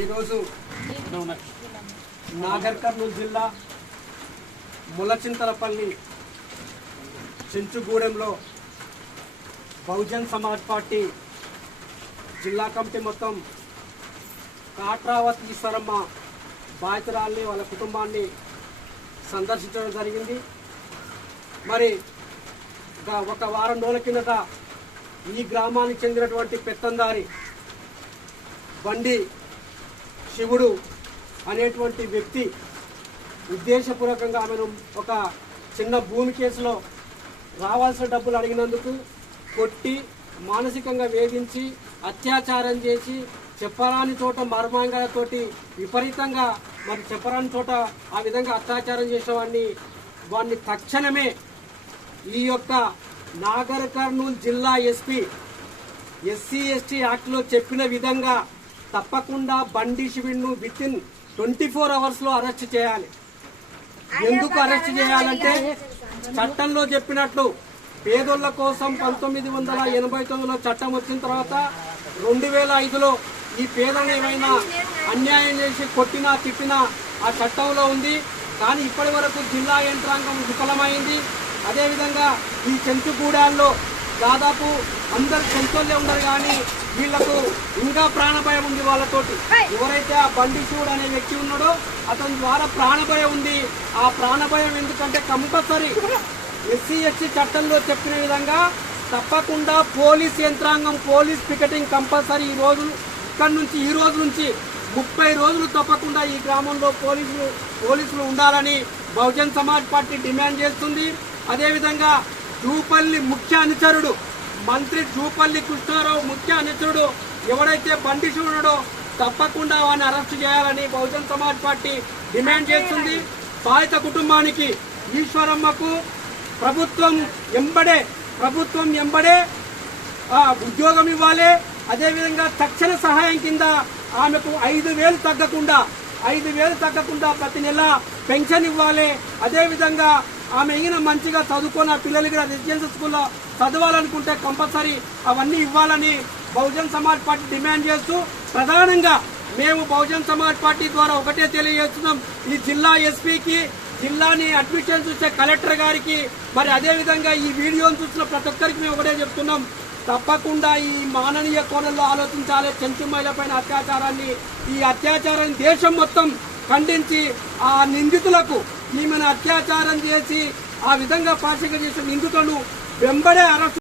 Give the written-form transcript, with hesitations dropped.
ఈరోజు నాగర్ కర్నూలు జిల్లా ములచింతలపల్లి చెంచుగూడెంలో బహుజన్ సమాజ్ పార్టీ జిల్లా కమిటీ మొత్తం కాట్రావతి ఈశ్వరమ్మ బాధితురాల్ని వాళ్ళ కుటుంబాన్ని సందర్శించడం జరిగింది. మరి ఒక వారం రోజుల కిందట ఈ గ్రామానికి చెందినటువంటి పెత్తందారి బండి శివుడు అనేటువంటి వ్యక్తి ఉద్దేశపూర్వకంగా ఆమెను ఒక చిన్న భూమి కేసులో రావాల్సిన డబ్బులు అడిగినందుకు కొట్టి మానసికంగా వేధించి అత్యాచారం చేసి చెప్పరాని చోట మర్మాంగాలతోటి విపరీతంగా మరి చెప్పరాని చోట ఆ విధంగా అత్యాచారం చేసేవాడిని వాడిని తక్షణమే ఈ యొక్క నాగర్ కర్నూలు జిల్లా ఎస్పీ ఎస్సీ ఎస్టీ యాక్ట్లో చెప్పిన విధంగా తప్పకుండా బండి శివుడిని విత్-ఇన్ 24 hours అరెస్ట్ చేయాలి. ఎందుకు అరెస్ట్ చేయాలంటే చట్టంలో చెప్పినట్లు పేదోళ్ల కోసం 1989లో చట్టం వచ్చిన తర్వాత 2005లో ఈ పేదలను ఏమైనా అన్యాయం చేసి కొట్టినా తిట్టినా ఆ చట్టంలో ఉంది. కానీ ఇప్పటి వరకు జిల్లా యంత్రాంగం విఫలమైంది. అదేవిధంగా ఈ చెంచుగూడాల్లో దాదాపు అందరు చెంచోళ్ళే ఉండరు, కానీ వీళ్లకు ఇంకా ప్రాణభయం ఉంది. వాళ్ళతోటి ఎవరైతే ఆ బండి శివుడు అనే వ్యక్తి ఉన్నాడో అతని ద్వారా ప్రాణభయం ఉంది. ఆ ప్రాణభయం ఎందుకంటే కంపల్సరీ ఎస్సీ ఎస్టీ చట్టంలో చెప్పిన విధంగా తప్పకుండా పోలీస్ యంత్రాంగం పోలీస్ పికెటింగ్ కంపల్సరీ ఈ రోజు ఈ రోజు నుంచి 30 రోజులు తప్పకుండా ఈ గ్రామంలో పోలీసులు ఉండాలని బహుజన్ సమాజ్ పార్టీ డిమాండ్ చేస్తుంది. అదేవిధంగా జూపల్లి ముఖ్య అనుచరుడు మంత్రి జూపల్లి కృష్ణారావు ముఖ్య అనుచరుడు ఎవరైతే బండి శివుడో తప్పకుండా వారిని అరెస్ట్ చేయాలని బహుజన్ సమాజ్ పార్టీ డిమాండ్ చేస్తుంది. బాధిత కుటుంబానికి ఈశ్వరమ్మకు ప్రభుత్వం ఎంబడే ఉద్యోగం ఇవ్వాలి. అదేవిధంగా తక్షణ సహాయం కింద ఆమెకు 5,000 తగ్గకుండా ప్రతి నెల పెన్షన్ ఇవ్వాలి. అదేవిధంగా ఆమె మంచిగా చదువుకున్న పిల్లలకి రెసిడెన్షియల్ స్కూల్లో చదవాలనుకుంటే కంపల్సరీ అవన్నీ ఇవ్వాలని బహుజన్ సమాజ్ పార్టీ డిమాండ్ చేస్తూ ప్రధానంగా మేము బహుజన్ సమాజ్ పార్టీ ద్వారా ఒకటే తెలియజేస్తున్నాం. ఈ జిల్లా ఎస్పీకి, జిల్లాని అడ్మిషన్ చూసే కలెక్టర్ గారికి, మరి అదేవిధంగా ఈ వీడియోను చూసిన ప్రతి ఒక్కరికి మేము ఒకటే చెప్తున్నాం, తప్పకుండా ఈ మాననీయ కోణంలో ఆలోచించాలి. చెంచు మహిళ పైన ఈ అత్యాచారాన్ని దేశం మొత్తం ఖండించి ఆ నిందితులకు ఈమెను అత్యాచారం చేసి ఆ విధంగా పాశిక చేసిన నిందితులను వెంబడే అరెస్ట్